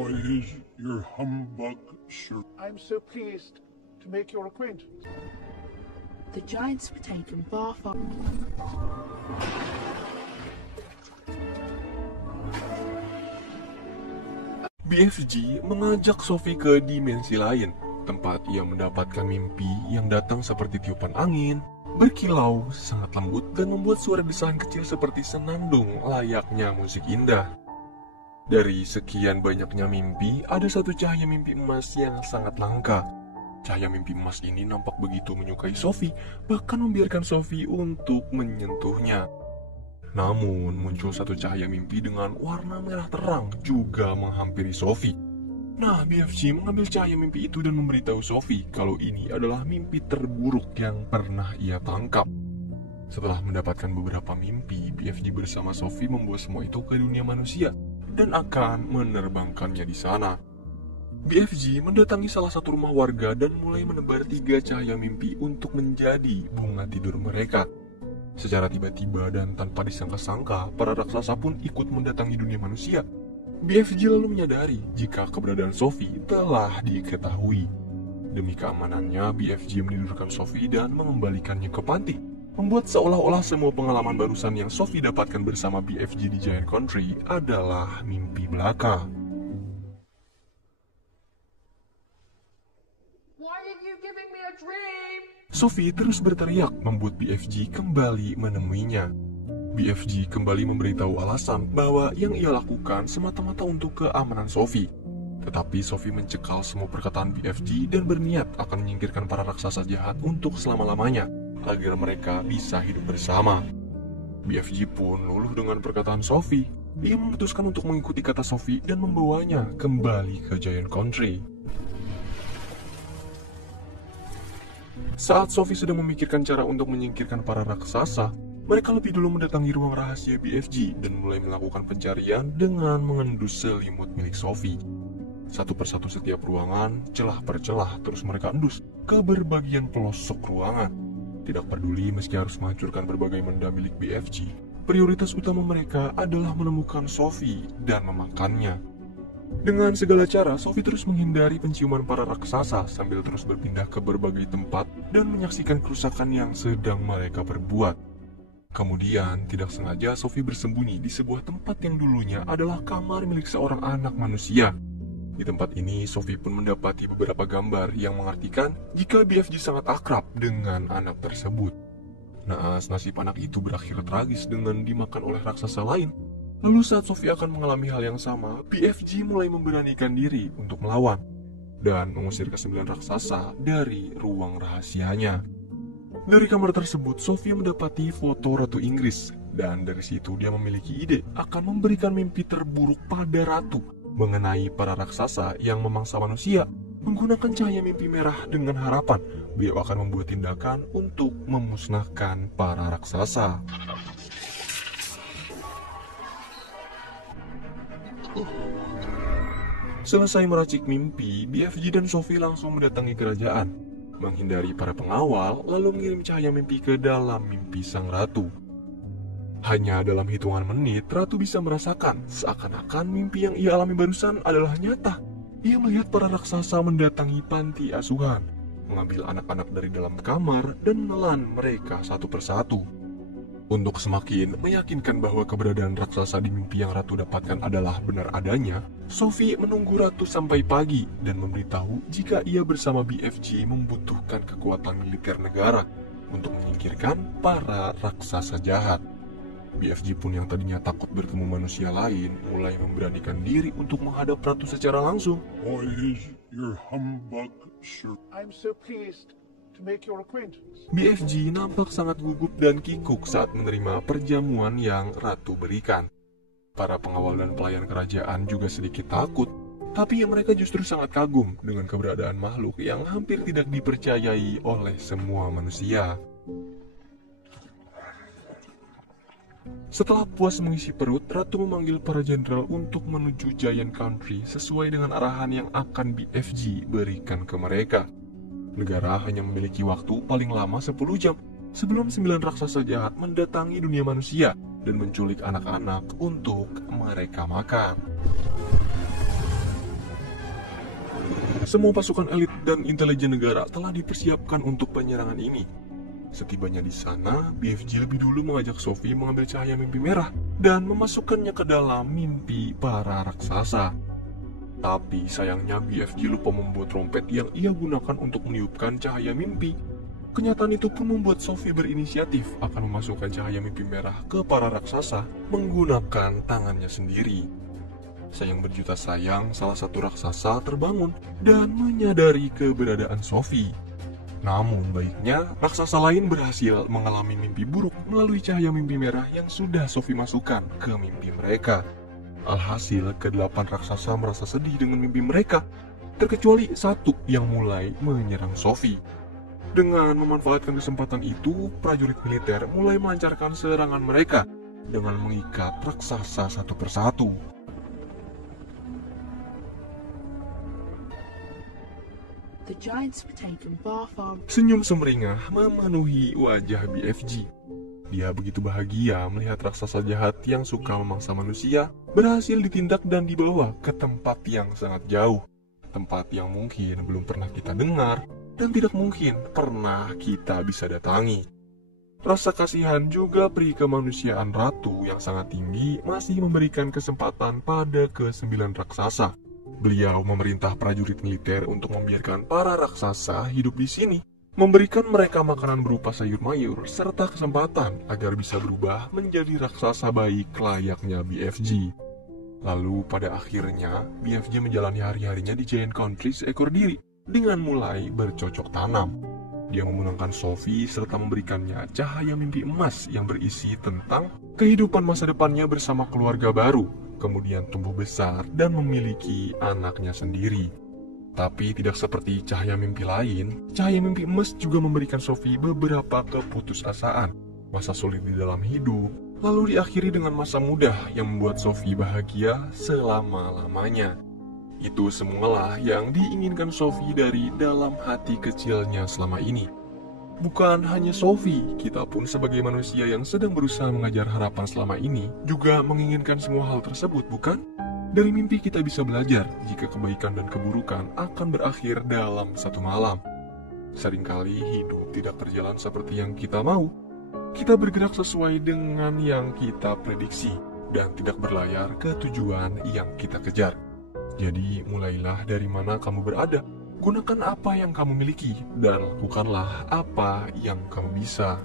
Why is your humbug, sir? I'm so pleased to make your acquaintance. The giants were taken far. BFG mengajak Sophie ke dimensi lain, tempat ia mendapatkan mimpi yang datang seperti tiupan angin, berkilau, sangat lembut, dan membuat suara desahan kecil seperti senandung layaknya musik indah. Dari sekian banyaknya mimpi, ada satu cahaya mimpi emas yang sangat langka. Cahaya mimpi emas ini nampak begitu menyukai Sophie, bahkan membiarkan Sophie untuk menyentuhnya. Namun, muncul satu cahaya mimpi dengan warna merah terang juga menghampiri Sophie. Nah, BFG mengambil cahaya mimpi itu dan memberitahu Sophie kalau ini adalah mimpi terburuk yang pernah ia tangkap. Setelah mendapatkan beberapa mimpi, BFG bersama Sophie membawa semua itu ke dunia manusia dan akan menerbangkannya di sana. BFG mendatangi salah satu rumah warga dan mulai menebar 3 cahaya mimpi untuk menjadi bunga tidur mereka. Secara tiba-tiba dan tanpa disangka-sangka, para raksasa pun ikut mendatangi dunia manusia. BFG lalu menyadari jika keberadaan Sophie telah diketahui. Demi keamanannya, BFG menidurkan Sophie dan mengembalikannya ke panti, membuat seolah-olah semua pengalaman barusan yang Sophie dapatkan bersama BFG di Giant Country adalah mimpi belaka. Why are you giving me a dream? Sophie terus berteriak membuat BFG kembali menemuinya. BFG kembali memberitahu alasan bahwa yang ia lakukan semata-mata untuk keamanan Sophie. Tetapi Sophie mencekal semua perkataan BFG dan berniat akan menyingkirkan para raksasa jahat untuk selama-lamanya, agar mereka bisa hidup bersama. BFG pun luluh dengan perkataan Sophie. Ia memutuskan untuk mengikuti kata Sophie dan membawanya kembali ke Giant Country. Saat Sophie sedang memikirkan cara untuk menyingkirkan para raksasa, mereka lebih dulu mendatangi ruang rahasia BFG dan mulai melakukan pencarian dengan mengendus selimut milik Sophie. Satu persatu setiap ruangan, celah per celah, terus mereka endus ke berbagian pelosok ruangan. Tidak peduli meski harus menghancurkan berbagai benda milik BFG, prioritas utama mereka adalah menemukan Sophie dan memakannya. Dengan segala cara, Sophie terus menghindari penciuman para raksasa sambil terus berpindah ke berbagai tempat dan menyaksikan kerusakan yang sedang mereka perbuat. Kemudian, tidak sengaja Sophie bersembunyi di sebuah tempat yang dulunya adalah kamar milik seorang anak manusia. Di tempat ini, Sophie pun mendapati beberapa gambar yang mengartikan jika BFG sangat akrab dengan anak tersebut. Naas, nasib anak itu berakhir tragis dengan dimakan oleh raksasa lain. Lalu saat Sophie akan mengalami hal yang sama, BFG mulai memberanikan diri untuk melawan dan mengusir ke-9 raksasa dari ruang rahasianya. Dari kamar tersebut, Sophie mendapati foto Ratu Inggris, dan dari situ dia memiliki ide akan memberikan mimpi terburuk pada Ratu mengenai para raksasa yang memangsa manusia, menggunakan cahaya mimpi merah dengan harapan beliau akan membuat tindakan untuk memusnahkan para raksasa. Selesai meracik mimpi, BFG dan Sophie langsung mendatangi kerajaan, menghindari para pengawal, lalu mengirim cahaya mimpi ke dalam mimpi sang ratu. Hanya dalam hitungan menit, ratu bisa merasakan seakan-akan mimpi yang ia alami barusan adalah nyata. Ia melihat para raksasa mendatangi panti asuhan, mengambil anak-anak dari dalam kamar dan menelan mereka satu persatu. Untuk semakin meyakinkan bahwa keberadaan raksasa di mimpi yang ratu dapatkan adalah benar adanya, Sophie menunggu ratu sampai pagi dan memberitahu jika ia bersama BFG membutuhkan kekuatan militer negara untuk menyingkirkan para raksasa jahat. BFG pun yang tadinya takut bertemu manusia lain mulai memberanikan diri untuk menghadap ratu secara langsung. Why is your humbug, sir? I'm so pleased to make your acquaintance. BFG nampak sangat gugup dan kikuk saat menerima perjamuan yang ratu berikan. Para pengawal dan pelayan kerajaan juga sedikit takut, tapi mereka justru sangat kagum dengan keberadaan makhluk yang hampir tidak dipercayai oleh semua manusia. Setelah puas mengisi perut, ratu memanggil para jenderal untuk menuju Giant Country sesuai dengan arahan yang akan BFG berikan ke mereka. Negara hanya memiliki waktu paling lama 10 jam sebelum 9 raksasa jahat mendatangi dunia manusia dan menculik anak-anak untuk mereka makan. Semua pasukan elit dan intelijen negara telah dipersiapkan untuk penyerangan ini. Setibanya di sana, BFG lebih dulu mengajak Sophie mengambil cahaya mimpi merah dan memasukkannya ke dalam mimpi para raksasa. Tapi sayangnya BFG lupa membuat trompet yang ia gunakan untuk meniupkan cahaya mimpi. Kenyataan itu pun membuat Sophie berinisiatif akan memasukkan cahaya mimpi merah ke para raksasa menggunakan tangannya sendiri. Sayang berjuta sayang, salah satu raksasa terbangun dan menyadari keberadaan Sophie. Namun baiknya, raksasa lain berhasil mengalami mimpi buruk melalui cahaya mimpi merah yang sudah Sophie masukkan ke mimpi mereka. Alhasil, ke-8 raksasa merasa sedih dengan mimpi mereka, terkecuali satu yang mulai menyerang Sophie. Dengan memanfaatkan kesempatan itu, prajurit militer mulai melancarkan serangan mereka dengan mengikat raksasa satu persatu. The giants were taken far Senyum sumringah memenuhi wajah BFG. Dia begitu bahagia melihat raksasa jahat yang suka memangsa manusia berhasil ditindak dan dibawa ke tempat yang sangat jauh. Tempat yang mungkin belum pernah kita dengar dan tidak mungkin pernah kita bisa datangi. Rasa kasihan juga peri kemanusiaan ratu yang sangat tinggi masih memberikan kesempatan pada ke-9 raksasa. Beliau memerintah prajurit militer untuk membiarkan para raksasa hidup di sini, memberikan mereka makanan berupa sayur mayur, serta kesempatan agar bisa berubah menjadi raksasa baik layaknya BFG. Lalu pada akhirnya, BFG menjalani hari-harinya di Giant Country seekor diri, dengan mulai bercocok tanam. Dia memenangkan Sophie serta memberikannya cahaya mimpi emas yang berisi tentang kehidupan masa depannya bersama keluarga baru, kemudian tumbuh besar dan memiliki anaknya sendiri. Tapi tidak seperti cahaya mimpi lain, cahaya mimpi emas juga memberikan Sophie beberapa keputusasaan, masa sulit di dalam hidup, lalu diakhiri dengan masa mudah yang membuat Sophie bahagia selama-lamanya. Itu semualah yang diinginkan Sophie dari dalam hati kecilnya selama ini. Bukan hanya Sophie, kita pun sebagai manusia yang sedang berusaha mengajar harapan selama ini juga menginginkan semua hal tersebut, bukan? Dari mimpi kita bisa belajar jika kebaikan dan keburukan akan berakhir dalam satu malam. Seringkali hidup tidak berjalan seperti yang kita mau. Kita bergerak sesuai dengan yang kita prediksi dan tidak berlayar ke tujuan yang kita kejar. Jadi mulailah dari mana kamu berada, gunakan apa yang kamu miliki, dan lakukanlah apa yang kamu bisa.